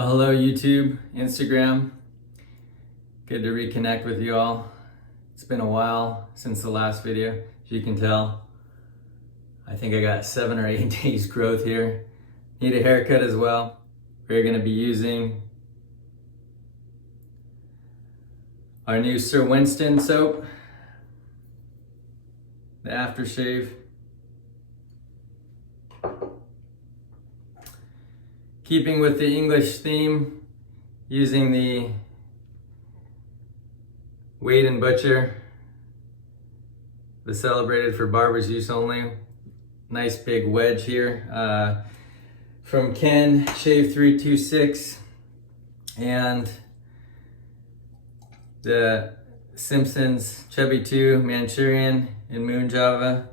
Well, hello YouTube, Instagram. Good to reconnect with you all. It's been a while since the last video, as you can tell. I think I got 7 or 8 days growth here. Need a haircut as well. We're gonna be using our new Sir Winston soap, the aftershave. Keeping with the English theme, using the Wade and Butcher, the celebrated for barber's use only. Nice big wedge here from Ken, Shave 326, and the Simpson's Chubby2 Manchurian in Moon Java.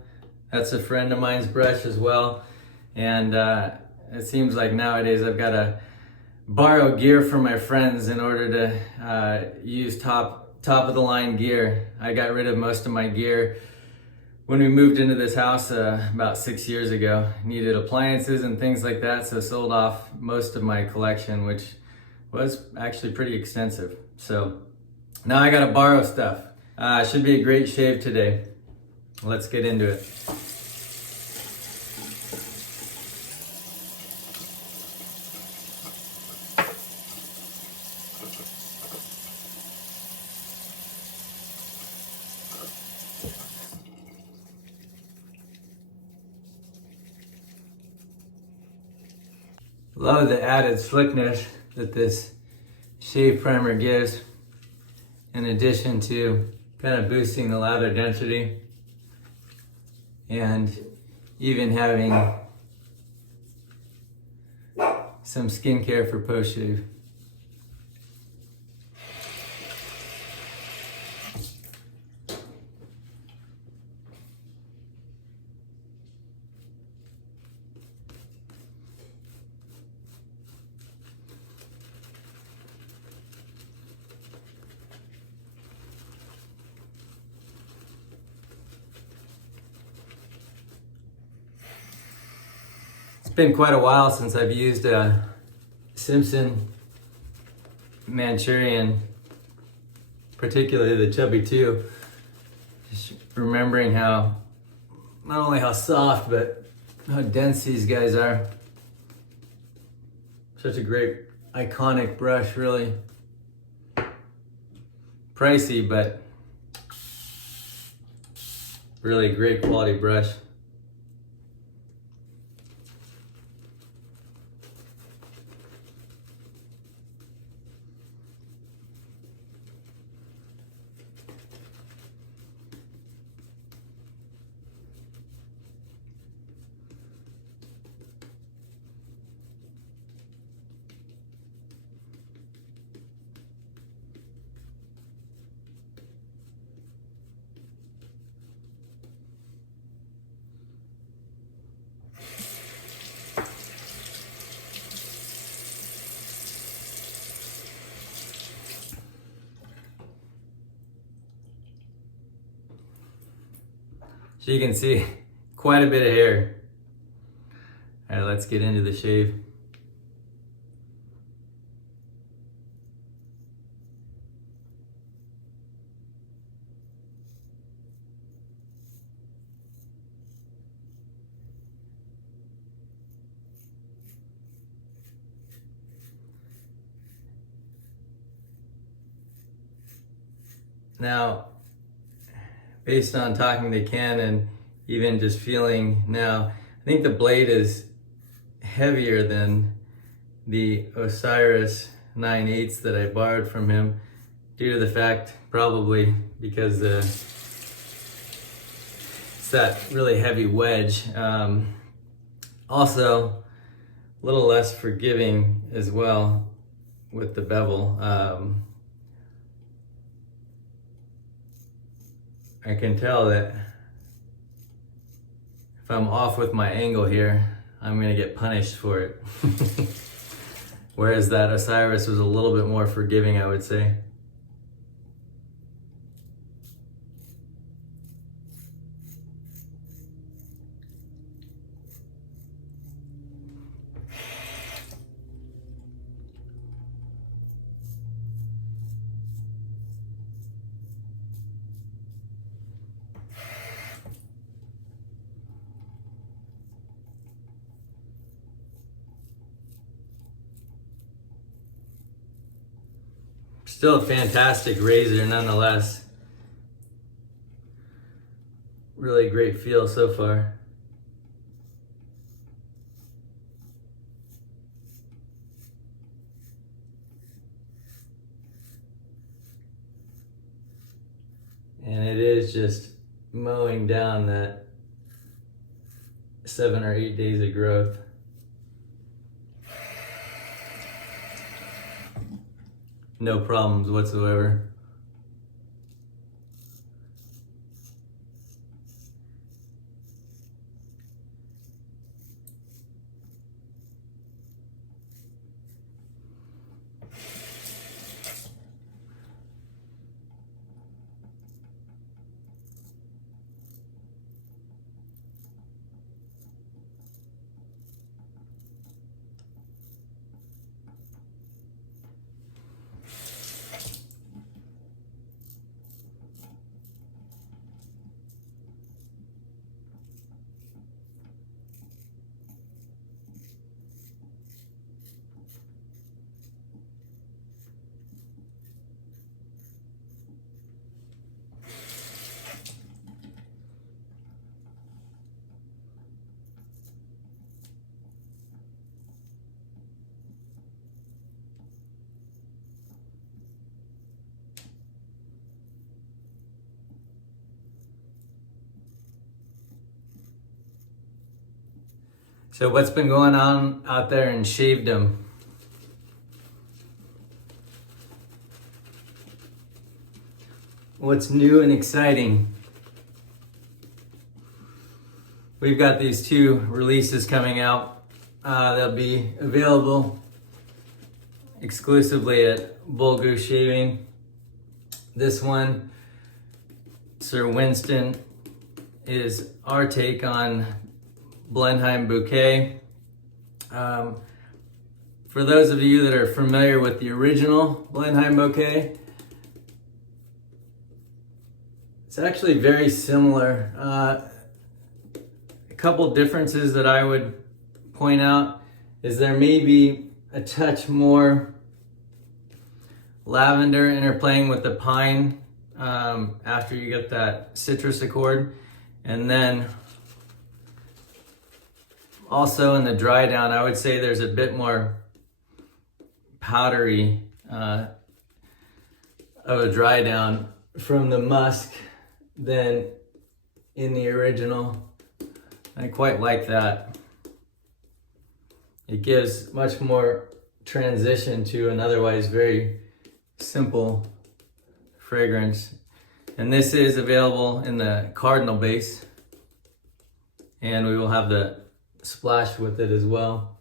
That's a friend of mine's brush as well, and it seems like nowadays I've got to borrow gear from my friends in order to use top of the line gear. I got rid of most of my gear when we moved into this house about 6 years ago. Needed appliances and things like that, so sold off most of my collection, which was actually pretty extensive. So now I gotta borrow stuff. Should be a great shave today. Let's get into it. Love the added slickness that this shave primer gives, in addition to kind of boosting the lather density and even having some skincare for post shave. It's been quite a while since I've used a Simpson Manchurian, particularly the Chubby2. Just remembering how, not only how soft, but how dense these guys are. Such a great, iconic brush, really. Pricey, but really great quality brush. So you can see quite a bit of hair. All right, let's get into the shave. Now, based on talking to Ken and even just feeling now, I think the blade is heavier than the Osiris 9/8 that I borrowed from him, due to the fact, probably because it's that really heavy wedge. Also, a little less forgiving as well with the bevel. I can tell that if I'm off with my angle here, I'm gonna get punished for it. Whereas that Osiris was a little bit more forgiving, I would say. Still a fantastic razor nonetheless. Really great feel so far. And it is just mowing down that 7 or 8 days of growth. No problems whatsoever. So what's been going on out there in Shavedom? What's new and exciting? We've got these 2 releases coming out. They'll be available exclusively at Bullgoose Shaving. This one, Sir Winston, is our take on Blenheim Bouquet. For those of you that are familiar with the original Blenheim Bouquet, it's actually very similar. A couple differences that I would point out is there may be a touch more lavender interplaying with the pine after you get that citrus accord, and then also in the dry down, I would say there's a bit more powdery of a dry down from the musk than in the original. I quite like that. It gives much more transition to an otherwise very simple fragrance. And this is available in the cardinal base, and we will have the splash with it as well.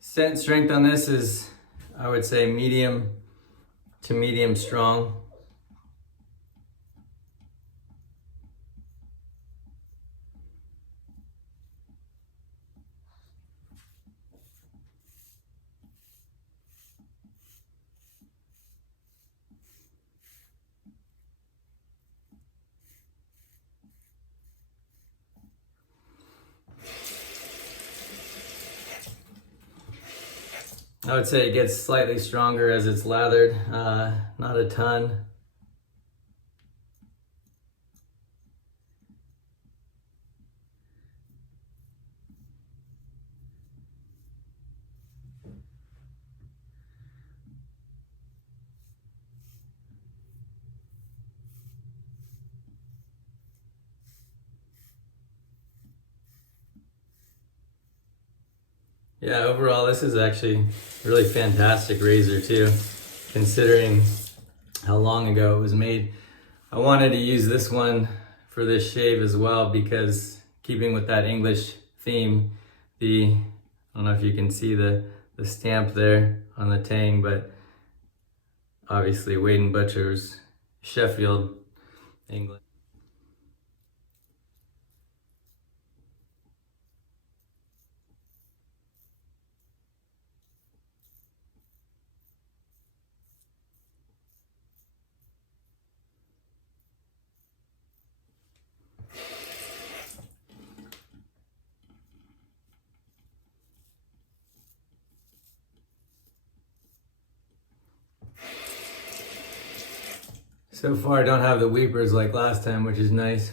Scent strength on this is, I would say, medium to medium strong. I would say it gets slightly stronger as it's lathered, not a ton. Yeah, overall, this is actually a really fantastic razor too, considering how long ago it was made. I wanted to use this one for this shave as well because, keeping with that English theme, I don't know if you can see the stamp there on the tang, but obviously Wade & Butcher's Sheffield, England. So far I don't have the weepers like last time, which is nice.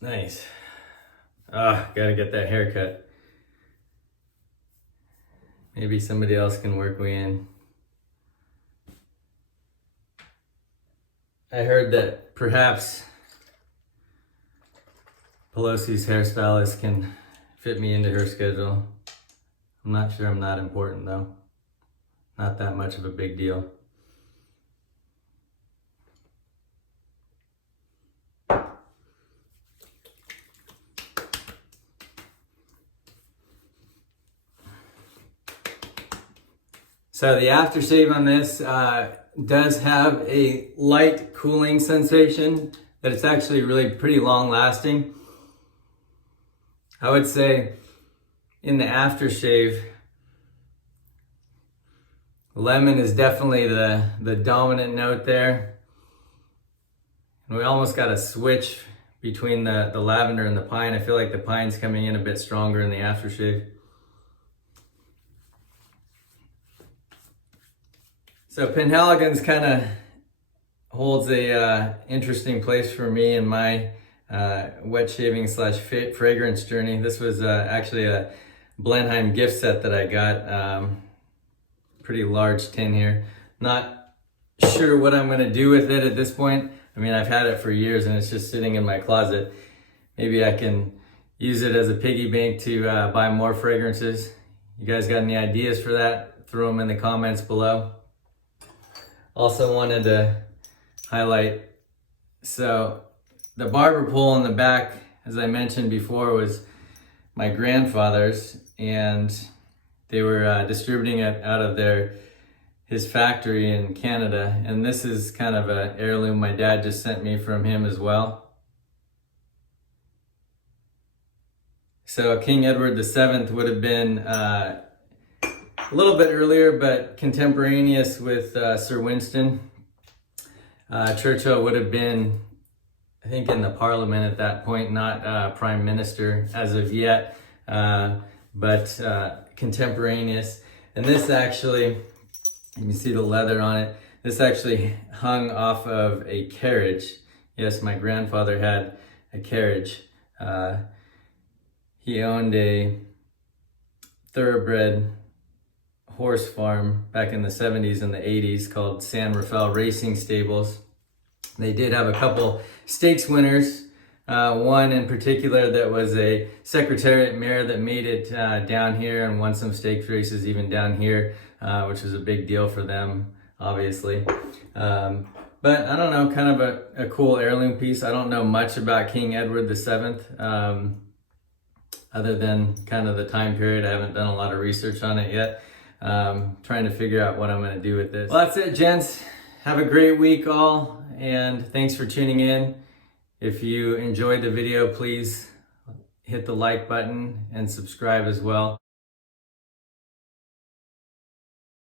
Nice. Gotta get that haircut. Maybe somebody else can work me in. I heard that perhaps Pelosi's hairstylist can fit me into her schedule. I'm not sure I'm that important though. Not that much of a big deal. So the aftershave on this does have a light cooling sensation, that it's actually really pretty long lasting. I would say in the aftershave, lemon is definitely the dominant note there. And we almost got a switch between the lavender and the pine. I feel like the pine's coming in a bit stronger in the aftershave. So Penhaligon's kind of holds a interesting place for me in my wet shaving / fragrance journey. This was actually a Blenheim gift set that I got. Pretty large tin here. Not sure what I'm gonna do with it at this point. I mean, I've had it for years and it's just sitting in my closet. Maybe I can use it as a piggy bank to buy more fragrances. You guys got any ideas for that? Throw them in the comments below. Also wanted to highlight, so the barber pole in the back, as I mentioned before, was my grandfather's, and they were distributing it out of his factory in Canada. And this is kind of an heirloom my dad just sent me from him as well. So King Edward VII would have been a little bit earlier, but contemporaneous with Sir Winston. Churchill would have been, I think, in the Parliament at that point, not Prime Minister as of yet, but contemporaneous. And this actually, you can see the leather on it, this actually hung off of a carriage. Yes, my grandfather had a carriage. He owned a thoroughbred horse farm back in the 70s and the 80s called San Rafael Racing Stables. They did have a couple stakes winners, one in particular that was a Secretariat mare that made it down here and won some stakes races even down here, which was a big deal for them, obviously. But I don't know, kind of a cool heirloom piece. I don't know much about King Edward VII, other than kind of the time period. I haven't done a lot of research on it yet. Trying to figure out what I'm going to do with this. Well, that's it, gents. Have a great week all, and thanks for tuning in. If you enjoyed the video, please hit the like button and subscribe as well.